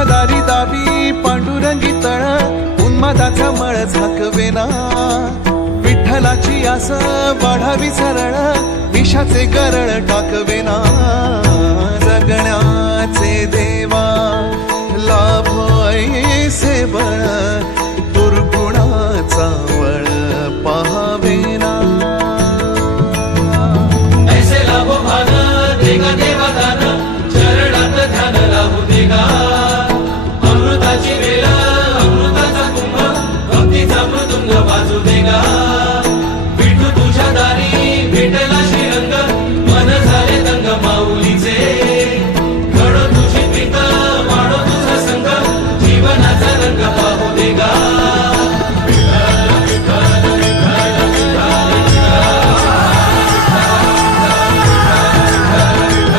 विघदारी दाबी पांडुरंगी तळ उन्मादाचा मळ झाकवेना विठ्ठलाची आस वाढावी सरळ विषाचे गरळ टाकवेना